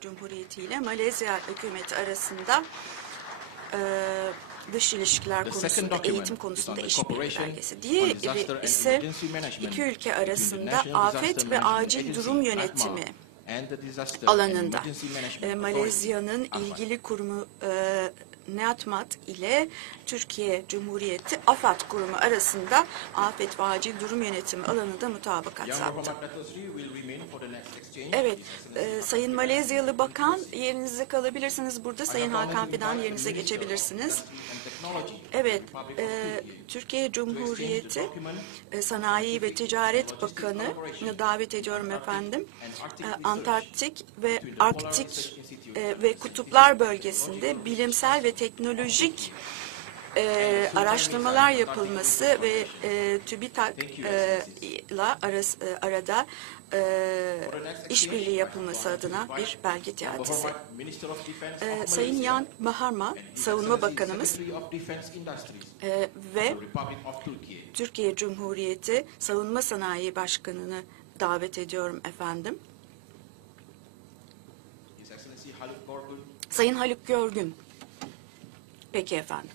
Cumhuriyeti ile Malezya hükümeti arasında dış ilişkiler konusunda, eğitim konusunda işbirliği belgesi. Diğeri ise iki ülke arasında afet ve acil durum yönetimi alanında. Malezya'nın ilgili kurumu NEATMAT ile Türkiye Cumhuriyeti AFAD kurumu arasında afet ve acil durum yönetimi alanında mutabakat yaptı. Evet, Sayın Malezyalı Bakan, yerinizde kalabilirsiniz burada. Sayın Hakan Fidan, yerinize geçebilirsiniz. Evet, Türkiye Cumhuriyeti Sanayi ve Ticaret Bakanı'nı davet ediyorum efendim. Antarktik ve Arktik ve Kutuplar bölgesinde bilimsel ve teknolojik araştırmalar yapılması ve TÜBİTAK ile arada işbirliği yapılması adına bir belge teatisi. Sayın Yan Maharma, Savunma Bakanımız ve Türkiye Cumhuriyeti Savunma Sanayi Başkanı'nı davet ediyorum efendim. Sayın Haluk Görgün. Peki efendim.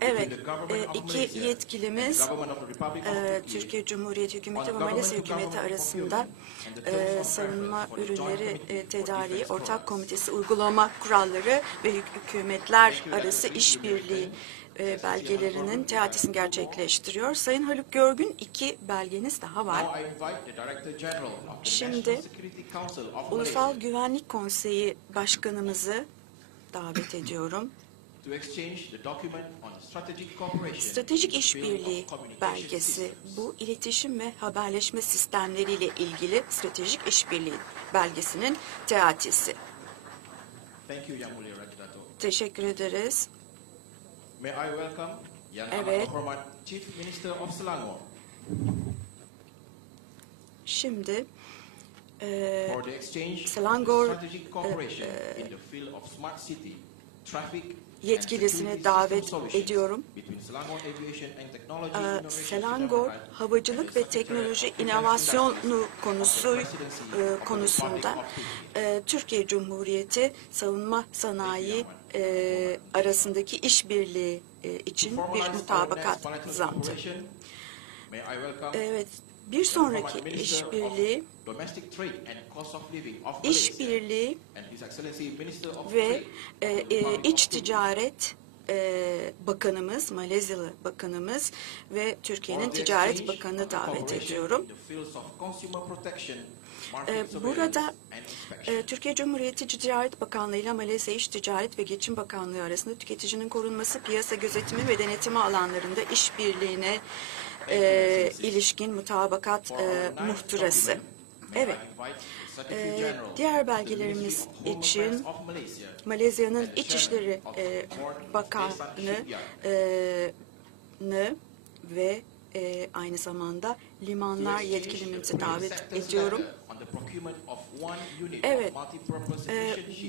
Evet, iki yetkilimiz Türkiye Cumhuriyeti Hükümeti ve Malezya Hükümeti arasında savunma ürünleri tedariği, ortak komitesi uygulama kuralları ve hükümetler arası işbirliği belgelerinin teatisini gerçekleştiriyor. Sayın Haluk Görgün, iki belgeniz daha var. Şimdi Ulusal Güvenlik Konseyi Başkanımızı davet ediyorum. Stratejik işbirliği belgesi, bu iletişim ve haberleşme sistemleriyle ilgili stratejik işbirliği belgesinin teatisi. Teşekkür ederiz. Evet. Şimdi Selangor yetkilisini davet ediyorum. Selangor Havacılık ve Teknoloji İnovasyonu konusunda Türkiye Cumhuriyeti Savunma Sanayi arasındaki işbirliği için bir mutabakat imzaladı. Evet. Bir sonraki işbirliği ve iç ticaret bakanımız, Malezyalı bakanımız ve Türkiye'nin ticaret bakanını davet ediyorum. Burada Türkiye Cumhuriyeti Ticaret Bakanlığı ile Malezya İş Ticaret ve Geçim Bakanlığı arasında tüketicinin korunması, piyasa gözetimi ve denetimi alanlarında işbirliğine ilişkin mutabakat muhtırası. Evet. Diğer belgelerimiz için Malezya'nın İçişleri Bakanı'nı ve aynı zamanda limanlar yetkilimizi davet ediyorum. Evet,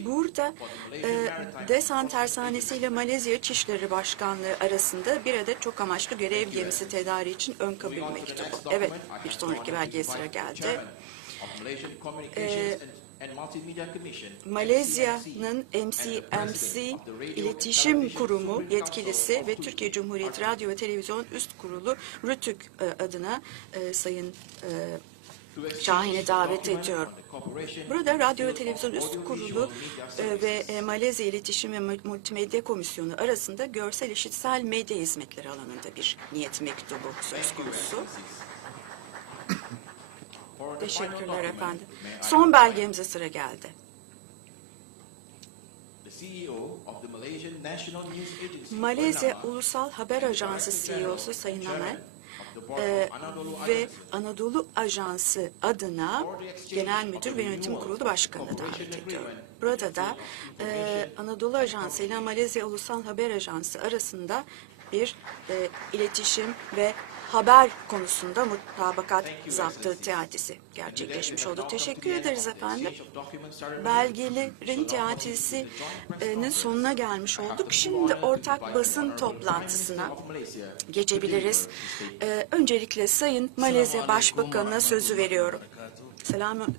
burada Desan Tersanesi ile Malezya İçişleri Başkanlığı arasında bir adet çok amaçlı görev gemisi tedariği için ön kabul mektubu. Evet, bir sonraki belgeye sıra geldi. Malezya'nın MCMC İletişim Kurumu yetkilisi ve Türkiye Cumhuriyeti Radyo ve Televizyon Üst Kurulu RTÜK adına Sayın Şahin'i davet ediyorum. Burada Radyo ve Televizyon Üst Kurulu ve Malezya İletişim ve Multimedya Komisyonu arasında görsel işitsel medya hizmetleri alanında bir niyet mektubu söz konusu. Teşekkürler efendim. Son belgemize sıra geldi. Malezya Ulusal Haber Ajansı CEO'su Sayın Amel ve Anadolu Ajansı adına Genel Müdür ve Yönetim Kurulu Başkanı'nı davet ediyorum. Burada da Anadolu Ajansı ile Malezya Ulusal Haber Ajansı arasında bir iletişim ve haber konusunda mutabakat zaptı teatisi gerçekleşmiş oldu. Teşekkür ederiz efendim. Belgelerin teatisinin sonuna gelmiş olduk. Şimdi ortak basın toplantısına geçebiliriz. Öncelikle Sayın Malezya Başbakanı'na sözü veriyorum. Selamun